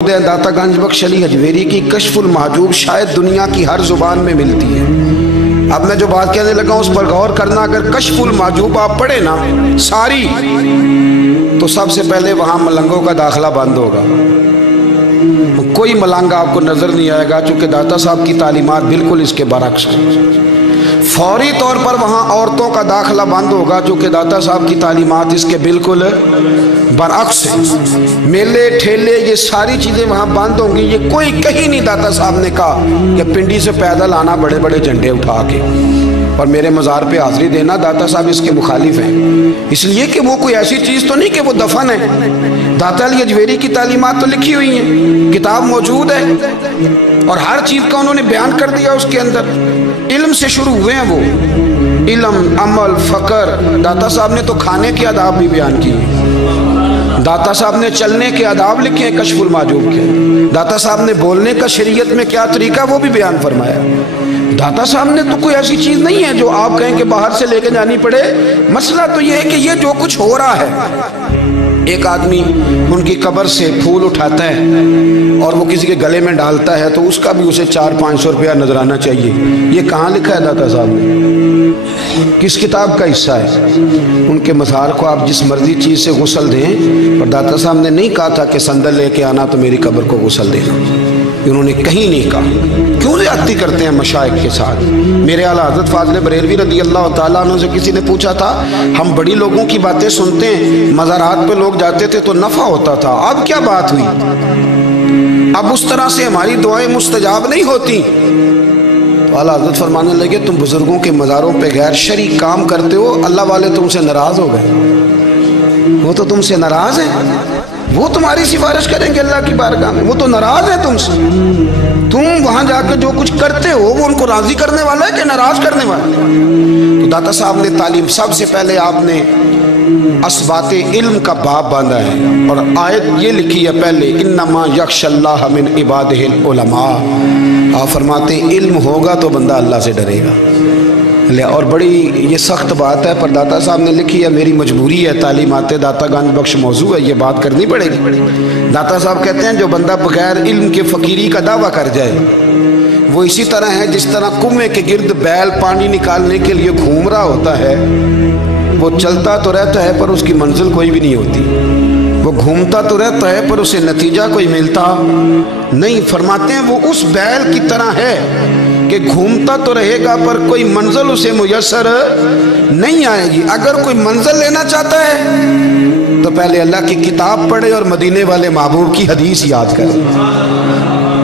दाता गंज बख्श अली हजवेरी की कश्फुल महजूब शायद दुनिया की हर जुबान में मिलती है। अब मैं जो बात कहने लगा उस पर गौर करना। अगर कश्फुल महजूब आप पढ़े ना सारी, तो सबसे पहले वहाँ मलंगों का दाखिला बंद होगा। कोई मलंग आपको नजर नहीं आएगा, चूंकि दाता साहब की तालीमात बिल्कुल इसके बरक्स है। फौरी तौर पर वहाँ औरतों का दाखिला बंद होगा, चूँकि दाता साहब की तालीमात इसके बिल्कुल बरअक्स है। मेले ठेले ये सारी चीज़ें वहाँ बंद होंगी। ये कोई कहीं नहीं दाता साहब ने कहा कि पिंडी से पैदल आना बड़े बड़े झंडे उठा के और मेरे मज़ार पे हाज़री देना। दाता साहब इसके मुखालिफ हैं, इसलिए कि वो कोई ऐसी चीज़ तो नहीं कि वो दफन है। दाता अली हजवेरी की तालीमात तो लिखी हुई हैं, किताब मौजूद है और हर चीज़ का उन्होंने बयान कर दिया। उसके अंदर इल्म से शुरू हुए हैं वो, इल्म, अमल, फ़क्र। दाता साहब ने तो खाने के आदाब भी बयान किए। दाता साहब ने चलने के आदाब लिखे हैं कश्फुल महजूब के। दाता साहब ने बोलने का शरीयत में क्या तरीका वो भी बयान फरमाया। दाता साहब ने तो कोई ऐसी चीज़ नहीं है जो आप कहें कि बाहर से लेके जानी पड़े। मसला तो ये है कि ये जो कुछ हो रहा है, एक आदमी उनकी कब्र से फूल उठाता है और वो किसी के गले में डालता है तो उसका भी उसे 400-500 रुपया नजराना चाहिए। ये कहाँ लिखा है दाता साहब ने? किस किताब का हिस्सा है? उनके मज़ार को आप जिस मर्जी चीज़ से गुस्ल दें, पर दाता साहब ने नहीं कहा था कि संदल लेके आना तो मेरी कब्र को गुस्ल देना। उन्होंने कहीं नहीं कहा। क्यों ज़्यादती करते हैं मशाइख के साथ? मेरे आला हज़रत फ़ाज़िल बरेलवी रज़ी अल्लाह तआला अन्हु से किसी ने पूछा था, हम बड़ी लोगों की बातें सुनते हैं, मज़ारात पे लोग जाते थे तो नफ़ा होता था, अब क्या बात हुई? अब उस तरह से हमारी दुआएं मुस्तजाब नहीं होती। तो आला हज़रत फरमाने लगे, तुम बुज़ुर्गों के मज़ारों पे गैर शरई काम करते हो, अल्लाह वाले तुमसे नाराज़ हो गए। वो तो तुमसे नाराज़ हैं, वो तुम्हारी सिफारिश करेंगे अल्लाह की बारगाह में, वो तो नाराज़ है तुमसे। तुम वहाँ जाकर जो कुछ करते हो वो उनको राज़ी करने वाला है कि नाराज़ करने वाला है? तो दाता साहब ने तालीम, सबसे पहले आपने असबाते इल्म का बाब बांधा है और आयत ये लिखी है पहले, इन्नमा यख्शल्लाह मिन इबादिहिल उलमा। आप फरमाते इल्म होगा तो बंदा अल्लाह से डरेगा। और बड़ी ये सख्त बात है, पर दाता साहब ने लिखी है, मेरी मजबूरी है, तालीमात दाता गंज बख्श मौजू है, ये बात करनी पड़ेगी। दाता साहब कहते हैं जो बंदा बगैर इल्म के फ़कीरी का दावा कर जाए वो इसी तरह है जिस तरह कुएं के गिर्द बैल पानी निकालने के लिए घूम रहा होता है। वो चलता तो रहता है पर उसकी मंजिल कोई भी नहीं होती, वो घूमता तो रहता है पर उसे नतीजा कोई मिलता नहीं। फरमाते हैं वो उस बैल की तरह है कि घूमता तो रहेगा पर कोई मंजिल उसे मुयस्सर नहीं आएगी। अगर कोई मंजिल लेना चाहता है तो पहले अल्लाह की किताब पढ़े और मदीने वाले महबूब की हदीस याद करे,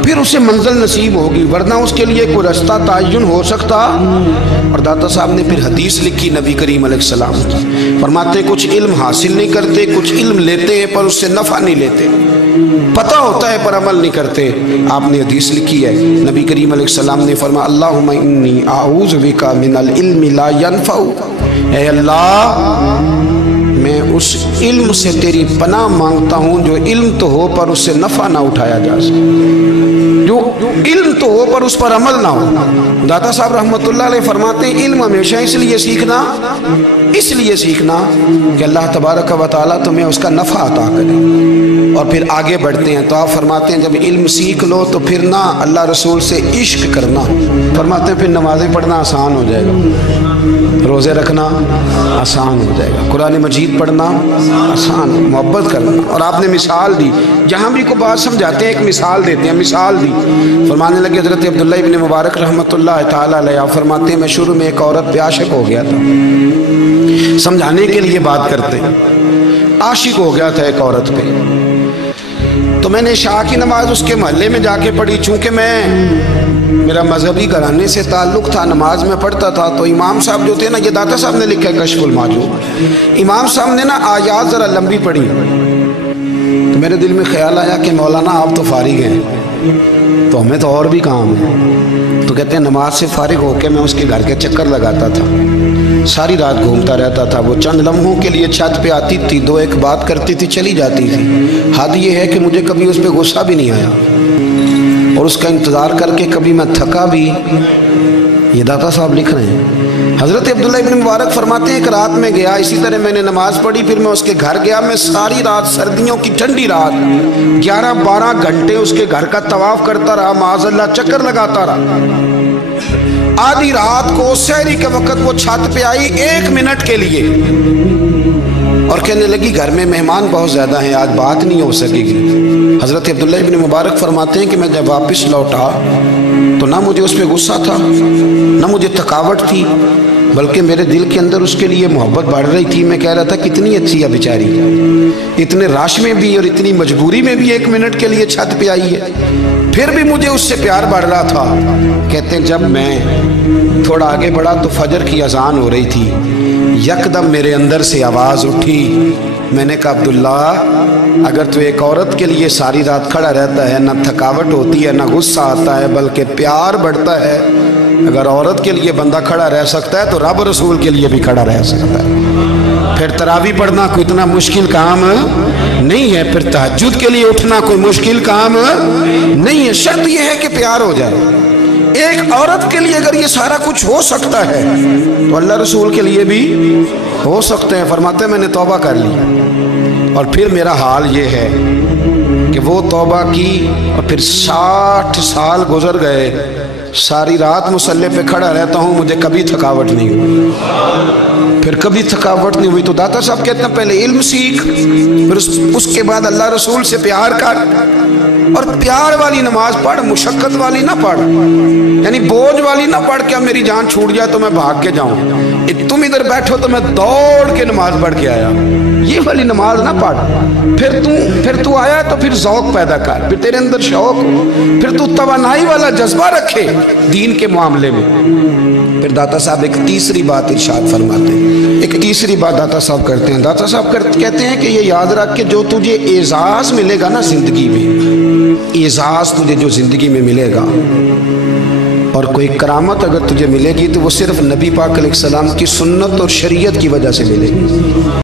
फिर उसे मंजिल नसीब होगी, वरना उसके लिए कोई रास्ता तयन हो सकता। और दाता साहब ने फिर हदीस लिखी नबी करीम अलैहिस्सलाम की, फरमाते कुछ इल्म हासिल नहीं करते, कुछ इल्म लेते हैं पर उससे नफ़ा नहीं लेते, पता होता है पर अमल नहीं करते। आपने हदीस लिखी है, नबी करीम अलैहिस्सलाम ने फरमाया, अल्लाहुम्मा इन्नी आऊज़ु बिका मिनल इल्मि ला यनफ़उ। ऐ अल्लाह, मैं उस इल्म से तेरी पनाह मांगता हूँ जो इल्म तो हो पर उससे नफ़ा ना उठाया जा सके, जो इल्म तो हो पर उस पर अमल ना हो। दाता साहब रहमतुल्लाह अलैह फरमाते हैं इल्म हमेशा इसलिए सीखना कि अल्लाह तबारक व तआला तुम्हें उसका नफ़ा अता करे। और फिर आगे बढ़ते हैं तो आप फरमाते हैं जब इल्म सीख लो तो फिर ना अल्लाह रसूल से इश्क करना, फरमाते हैं फिर नमाज़ें पढ़ना आसान हो जाएगा, रोज़े रखना आसान हो जाएगा, कुरान मजीद पढ़ना आसान, मोहब्बत करना। और आपने मिसाल दी, जहाँ भी को बात समझाते हैं एक मिसाल देते हैं, मिसाल दी। फरमाने लगे हज़रत अब्दुल्लाह इब्न मुबारक रहमतुल्लाह तआला अलैह, आप फरमाते हैं मैं शुरू में एक औरत पे आशिक हो गया था, समझाने के लिए बात करते हैं, आशिक हो गया था एक औरत पे, तो मैंने शाह की नमाज उसके मोहल्ले में जाके पढ़ी। चूँकि मेरा मजहबी घराने से ताल्लुक़ था, नमाज में पढ़ता था, तो इमाम साहब जो थे ना, ये दाता साहब ने लिखा है कश्फुल महजूब, इमाम साहब ने ना आयात ज़रा लंबी पढ़ी, तो मेरे दिल में ख्याल आया कि मौलाना आप तो फारिग हैं तो हमें तो और भी काम है। तो कहते हैं नमाज से फारिग होकर मैं उसके घर के चक्कर लगाता था, सारी रात घूमता रहता था। वो चंद लम्हों के लिए छत पे आती थी, दो एक बात करती थी, चली जाती थी। हद ये है कि मुझे कभी उस पर गुस्सा भी नहीं आया और उसका इंतज़ार करके कभी मैं थका भी। ये दाता साहब लिख रहे हैं حضرت عبداللہ ابن مبارک فرماتے ہیں کہ رات میں گیا، اسی طرح میں نے نماز پڑھی، پھر میں اس کے گھر گیا، میں ساری رات، سردیوں کی ٹھنڈی رات 11-12 گھنٹے اس کے گھر کا طواف کرتا رہا، معاذ اللہ چکر لگاتا رہا۔ آدھی رات کو سحری کے وقت وہ چھت پہ آئی 1 منٹ کے لیے اور کہنے لگی گھر میں مہمان بہت زیادہ ہیں، آج بات نہیں ہو سکے گی۔ حضرت عبداللہ ابن مبارک فرماتے ہیں کہ میں جب واپس لوٹا تو نہ مجھے اس پہ غصہ تھا، نہ مجھے تھکاوٹ تھی، بلکہ میرے دل کے اندر اس کے لیے محبت بڑھ رہی تھی۔ میں کہہ رہا تھا کتنی اچھی ہے بیچاری، اتنے رش میں بھی اور اتنی مجبوری میں بھی 1 منٹ کے لیے چھت پہ آئی ہے، پھر بھی مجھے اس سے پیار بڑھ رہا تھا۔ کہتے ہیں جب میں تھوڑا آگے بڑھا تو فجر کی اذان ہو رہی تھی، یکدم میرے اندر سے آواز اٹھی، میں نے کہا عبداللہ اگر تو ایک عورت کے لیے ساری رات کھڑا رہتا ہے، نہ تھکاوٹ ہوتی ہے، نہ غصہ آتا ہے، بلکہ پیار بڑھتا ہے، اگر عورت کے لیے بندہ کھڑا رہ سکتا ہے تو رب رسول کے لیے بھی کھڑا رہ سکتا ہے۔ پھر تراویح پڑھنا کوئی اتنا مشکل کام نہیں ہے، پھر تہجد کے لیے اٹھنا کوئی مشکل کام نہیں ہے، شرط یہ ہے کہ پیار ہو جائے۔ ایک عورت کے لیے اگر یہ سارا کچھ ہو سکتا ہے تو اللہ رسول کے لیے بھی ہو سکتے ہیں۔ فرماتے ہیں میں نے توبہ کر لی اور پھر میرا حال یہ ہے کہ وہ توبہ کی اور پھر 60 سال گزر گئے، ساری رات مصلی پہ کھڑا رہتا ہوں، مجھے کبھی تھکاوٹ نہیں ہوئی، پھر کبھی تھکاوٹ نہیں ہوئی۔ تو داتا صاحب کہتے ہیں پہلے علم سیکھ، پھر اس کے بعد اللہ رسول سے پیار کر، اور پیار والی نماز پڑھ، مشقت والی نہ پڑھ، یعنی بوجھ والی نہ پڑھ کہ اب میری جان چھوٹ جائے تو میں بھاگ کے جاؤں، تم ادھر بیٹھو تو میں دوڑ کے نماز پڑھ کے آیا، یہ والی نماز نہ پڑھ۔ پھر تو آیا تو پھر ذوق پیدا کر، پھر تیرے اندر شوق ہو، پھر تو توانائی والا جذبہ رکھے دین کے معاملے میں۔ پھر داتا صاحب ایک تیسری بات ارشاد فرماتے ہیں، ایک تیسری بات داتا صاحب کرتے ہیں۔ داتا صاحب کہتے ہیں کہ یہ یاد رکھ کہ جو تجھے اعزاز ملے گا نا زندگی میں، اعزاز تجھے جو زندگی میں ملے گا اور کوئی کرامت اگر تجھے ملے گی تو وہ صرف نبی پاک علیہ السلام کی سنت اور شریعت کی وجہ سے ملے گی۔